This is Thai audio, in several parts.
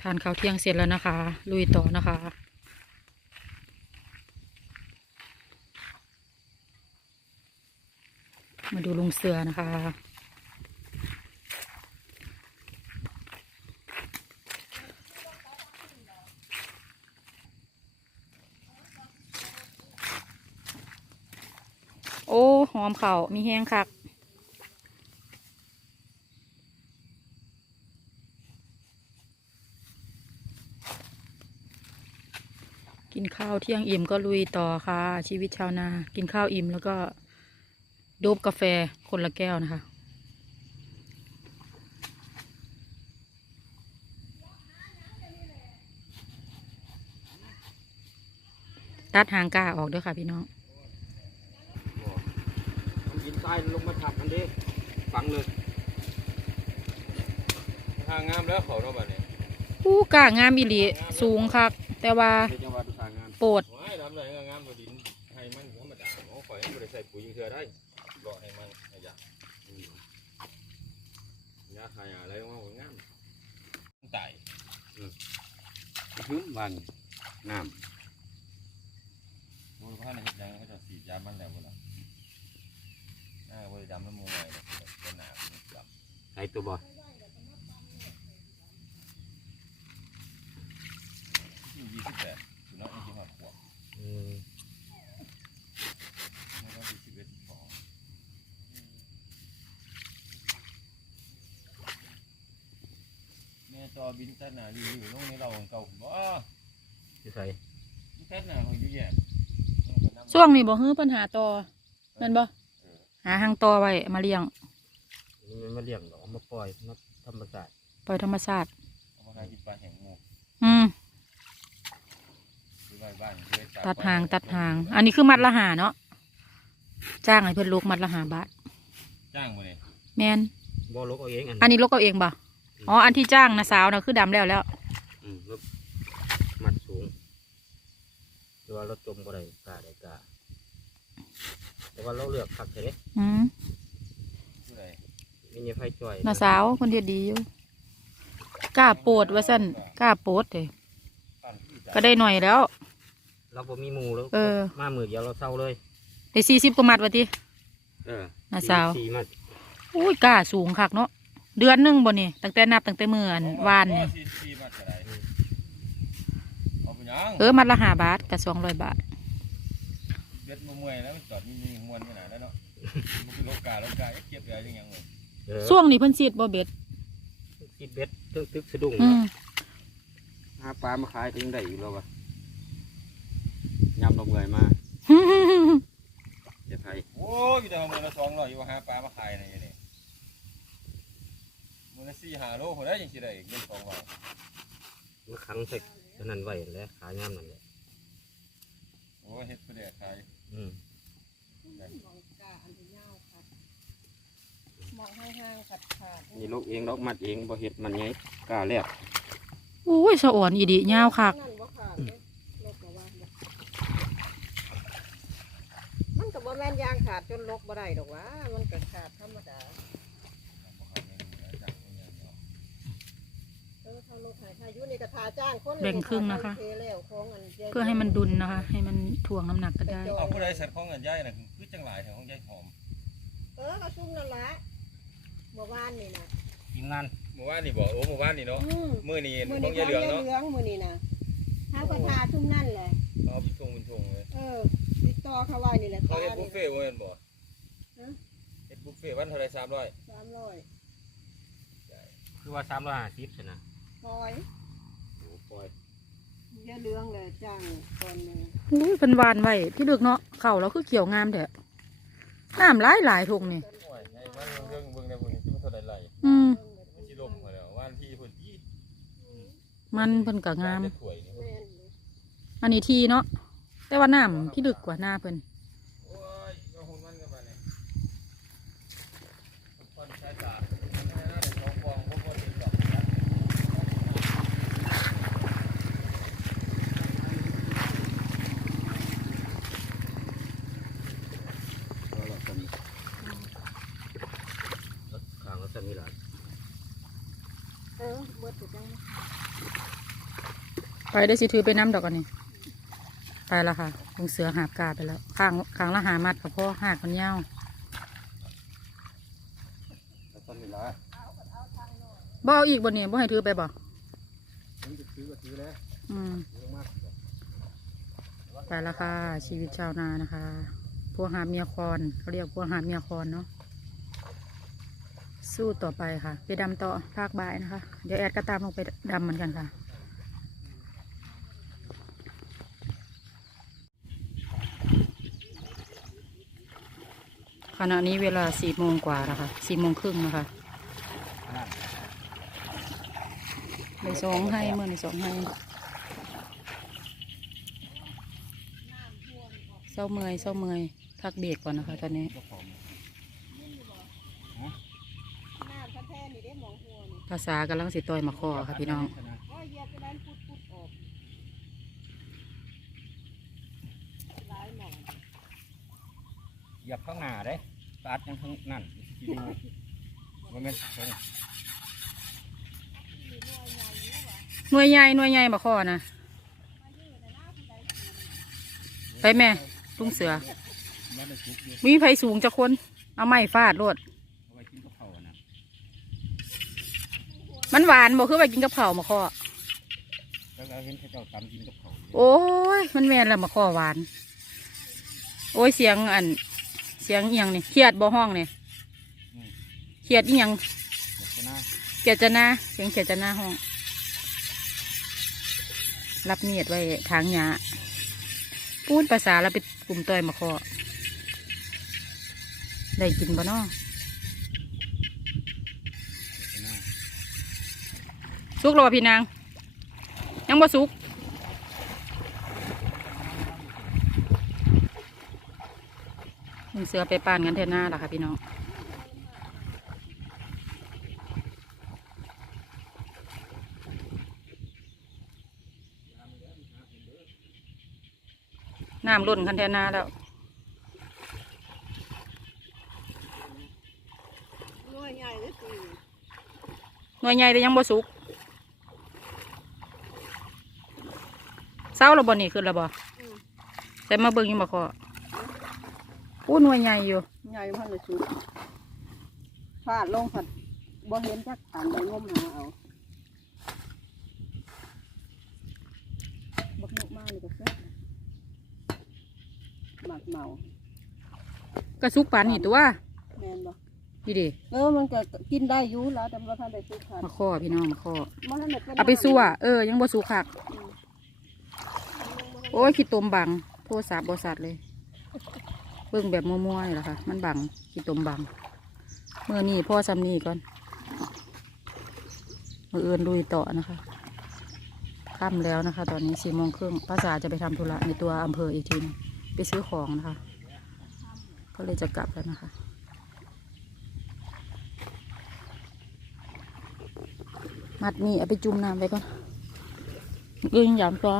ทานข้าวเที่ยงเสร็จแล้วนะคะ ลุยต่อนะคะ มาดูลุงเสือนะคะโอ้หอมเข่ามีแห้งคัก กินข้าว เที่ยงอิ่มก็ลุยต่อค่ะ ชีวิตชาวนา กินข้าวอิ่มแล้วก็โดบกาแฟคนละแก้วนะคะ ตัดหางกาออกด้วยค่ะพี่น้องมันกินทรายลงมาทับมันดิฝังเลยทางงามแล้วเขาเนาะบัดนี้อู้กางามอีหลีสูงคัก แต่ว่า โปรดว้ทำเลยงามบ่ดินให้มันธรรมดาโอ้ข่อยบ่ได้ใส่ปุ๋ยจังเทื่อได้รอให้มันให้ยายาหายอะไรว่าบ่งามตายพื้นวันน้บ่รู้ว่าในเฮ็ดยังเขาจะฉีดยามันแล้วบ่ล่ะน่าบ่ได้ดำน้ำมูกไว้เป็นหนาเป็นจับำใส่ตัวบ่ที่สุนัขยังสิฮอดขวบ อืม มันก็สิ11ของแม่จอ บินแต่หน้าอยู่อยู่ลงในเราของเก่าบ่ที่ใส่แค่หน้าของอยู่แย่ช่วงนี้บ่ฮื้อปัญหาต่อแม่นบ่หาหางต่อไว้มาเลี้ยงนี่มันมาเลี้ยงดอกเอามาปล่อยนับธรรมชาติปล่อยธรรมชาติเอามากินปลาแห้งหมูอืมคือไว้บ้านคือไว้ตัดหางตัดหาง อันนี้คือมัดละหาเนาะจ้างให้เพิ่นลูกมัดละหาบาทจ้างมาเนี่ยแม่นบ่ลกเอาเองอันอันนี้ลูกเอาเองบ่ อ๋อ อันที่จ้างนะสาวนะคือดำแล้วแล้วอืมลกมัดสูงแต่ว่าเราจมบ่ได้กล้าได้กล้าแต่ว่าเราเลือกคักแท้เด้อืมผู้ใดมีเนี่ยไฟจ่อยนาสาวคนเดียวดีอยู่กล้าโปรดว่าสั่นกล้าโปรดเลยปั้นที่จ้าก็ได้หน่อยแล้ว เราบ่มีหมู่แล้วเออ มามือเดียวเราเศร้าเลยได้สี่สิบกว่ามัดวะทีเออน่าเศร้าสี่มัดอุ้ยกล้าสูงคักเนาะ เดือนหนึงบ่นี่ตั้งแต่นับตั้งแต่เมื่ออันวานนี่ซีซีมาจะได้เอาไปยังเออมัดละหาบาทกับสองร้อยบาท เบ็ดมาเมื่อยแล้วมันจอดมีมีมวนขนาดนั้นเนาะมันคือโลกาโลกาเก็บอะไรยังยังเลยเออช่วงนี้เพิ่นซีดบ่เบ็ดคิดเบ็ดตึกตึกสะดุ้งอืมหาปลามาขายก็ยังได้อยู่แล้ววะยำลงเลยมาเดี๋ยวไทยโอ้ยแต่มือละสองร้อยอยู่หาปลามาขายในนี่ มือละสี่ห้าโลคนได้ยังสิได้เงินสองร้อยมาขังใส่อันนั้นไว้แล้วขายยำนั่นแหละโอ้ยเฮ็ดผู้เดียขายอืมมองให้ห้างขาดขาดนี่ลูกเองดอกมัดเองบ่เฮ็ดมันไงกล้าแลบอุ้ยสะอ่อนอีดียาวคักนั่นบ่ขาดเลยลกมาว่าบ่มันก็บ่แม่นยางขาดจนลกบ่ได้ดอกว่า มันก็ขาดธรรมดา เออเขาลกใหายพายุนี่ก็ทาจ้างคน แบ่งครึ่งนะคะเทแล้วของอันจ๊เพื่อให้มันดุลนะคะ ให้มันถ่วงน้ำหนักก็ได้ เอาผู้ใดเสร็จของเงินย่ายน่ะคือจังหลายแถวของย่ายหอมเออก็ซุ่มนั่นละเมื่อวานนี่นะทีมงานเมื่อวานนี่บอกโอ้เมื่อวานนี่เนาะอืมมื้อนี้มื้อขอนี้งขยาอยงเหลืองยายเนาะเหลืองมื้อนี้นะถ้าก็ทาซุ่มนั่นแหละ เอาไปทงเป็นทงเลยเออ ติดต่อเขาไว้นี่แหละเขาตาเฮ็ดบุนี่ฟเฟ่ต์บ่แม่นบ่ฮะ เฮ็ดบุฟเฟ่ต์วันเท่าไหร่300สามร้อยคือว่าสามร้อยห้าสิบนะ ปล่อยโอ้ปล่อยยายเหลืองเลยจ้างตอนหนึงอุ้ยเพิ่นหวานไว้ที่ลึกเนาะเข่าเราคือเขียวงามแท้น้ำหลายหลายทงนี่โอ้ยไอ้วันเรื่องเบิ่งในพวกนี้ที่มันเท่าไหร่ไหลอืมมันสิล่มเขาแล้ววันที่เพิ่นยี่มันเพิ่นก็งาม จะถวยนี่แม่นอยู่อันนี้ทีเนาะแต่ว่าน้ำที่ลึกกว่าหน้าเพิ่น โอ้ยก็หุ่นมันกันมาเนี่ยคนใช้ตาน่าจะสองฟองบ่พอถึงดอก เราเราจะมีรถขางรถจะมีหลาย เอองเบิดจะจังไปได้สิถือไปน้ำดอกกันนี่ไปและค่ะลุงเสือหาบกาไปแล้วข้างข้างละหามัดกับพ่อหากมันยาวแล้วต้นนี่ละบ่เอาอีกบ่เนี่ยบ่ให้ถือไปบ่มันจะซื้อก็ซื้อแล้วอืมซื้อมากไปและค่ะ ชีวิตชาวนานะคะ พวกหาเมียคอนเขาเรียกพวกหาเมียคอนเนาะ สู้ต่อไปค่ะ ไปดำต่อภาคบ่ายนะคะ เดี๋ยวแอดก็ตามลงไปดำเหมือนกันค่ะ ขณะนี้เวลาสี่โมงกว่าแล้วค่ะสี่โมงครึ่งนะคะในสองให้เมื่อในสองให้เศร้าเมื่อยเศร้าเมื่อยพักเบรกก่อนนะคะตอนนี้ำแท้ๆนี่ได้หมองหัวนี่ ภาษากำลังสิต่อยมาคอค่ะพี่น้องก็เหยียบไปนั้นพุดพุดออกหลายหมองเหยียบข้างหน้าได้สาดยังข้างนั่นที่ดูมันเป็นตรงหน่วยใหญ่หน่วยใหญ่มาคอนะไปแม่ลุงเสือมันได้ซุกอยู่มีไผสูงจะคน เอาไม้ฟาดโลด เอาไว้กินกับข้าวนะ มันหวานบ่คือไปกินกับข้าวมาคอแล้วเราเห็นเขาเจ้าตำกินกับข้าวอยู่โอ้ย มันแม่นแล้วมาคอหวาน โอ้ยเสียงอัน เสียงเอียงนี่เครียดบ่ห้องนี่เครียดอีหยังเดี๋ยวก็น่าเกียดจะหน้าเสียงเกียดจะหน้าห้อง รับเมียดไว้ทางหยาพูดภาษาเราไปกลุ่มต่อยมาคอได้กินบ่เนาะ เดี๋ยวก็น่า สุกแล้วบ่พี่นาง ยังบ่สุกมึงเสือไปป่านกันเทหน้าล่ะค่ะพี่น้องน้ำล้นคันเทหน้าแล้วหน่วยใหญ่เลยสิหน่วยใหญ่แต่ยังบ่สุก เศร้าแล้วบ่นี่ขึ้นแล้วบ่อืมแต่มาเบิ่งอยังบ่คออู้หน่วยใหญ่อยู่ ใหญ่พันเลยชุดฟาดลงผัดบ่เห็นจักขันไปงมหาเอาบักนุกมากเลยก็เสียหมักเมากระสุกปานนี่ตัวแมนบ่ดีเดิเออมันก็กินได้อยู่แล้วแต่ว่าท่านได้ซื้อขาดมาข้อพี่น้องมาข้อบ่ทันได้เป็นเอาไปซั่วเออยังบ่สุกคักอืม โอ้ยขี้ตมบังโทรศัพท์บริษัทเลยเบิ่งแบบมั่วๆนี่แหละค่ะ มันบังขี้ตมบัง เมื่อนี้พ่อซ้ำนี่ก่อนมืออื่นลุยต่อนะคะค่ำแล้วนะคะ ตอนนี้สี่โมงครึ่งป้าจ๋าจะไปทำธุระในตัวอำเภออีกทีหนึงไปซื้อของนะคะ ก็เลยจะกลับแล้วนะคะมัดนี่เอาไปจุ่มน้ำไว้ก่อนมืออื่นยามตัว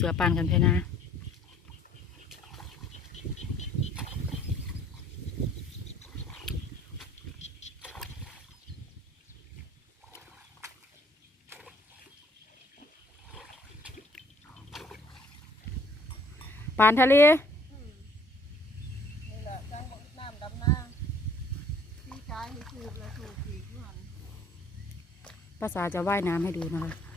สือปานกันเทนะปานทะเลนี่แหละจังบอกน้ำดำหน้าพี่ชายนี่คือเลยถูกผีเพื่อนภาษาจะว่ายน้ำให้ดูนะคะ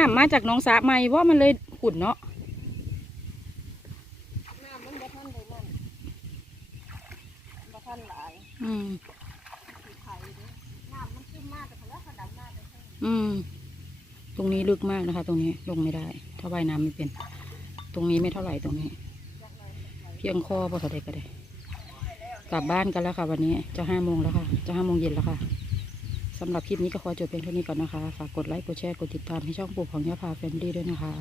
น้ำมาจากหน้องสาใหม่ว่ามันเลยขุ่นเนาะน้ำมันบ่ทันได้นั่นบ่ทันหลายอืมสีไข่เด้น้ำมันขึ้นมากแต่แล้วเขาดอืม ตรงนี้ลึกมากนะคะ ตรงนี้ลงไม่ได้ ถ้าว่ายน้ำไม่เป็น ตรงนี้ไม่เท่าไหร่ตรงนี้เพียงคอพอเท่าใดก็ได้ กลับบ้านกันแล้วค่ะ วันนี้จะห้าโมงแล้วค่ะ จะห้าโมงเย็นแล้วค่ะ สำหรับคลิปนี้ก็ขอจบเพียงเท่านี้ก่อนนะคะ ฝากกดไลค์ กดแชร์ กดติดตามให้ช่องปู่ของยาพาแฟมิลี่ด้วยนะคะ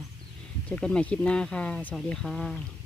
เจอกันใหม่คลิปหน้าค่ะ สวัสดีค่ะ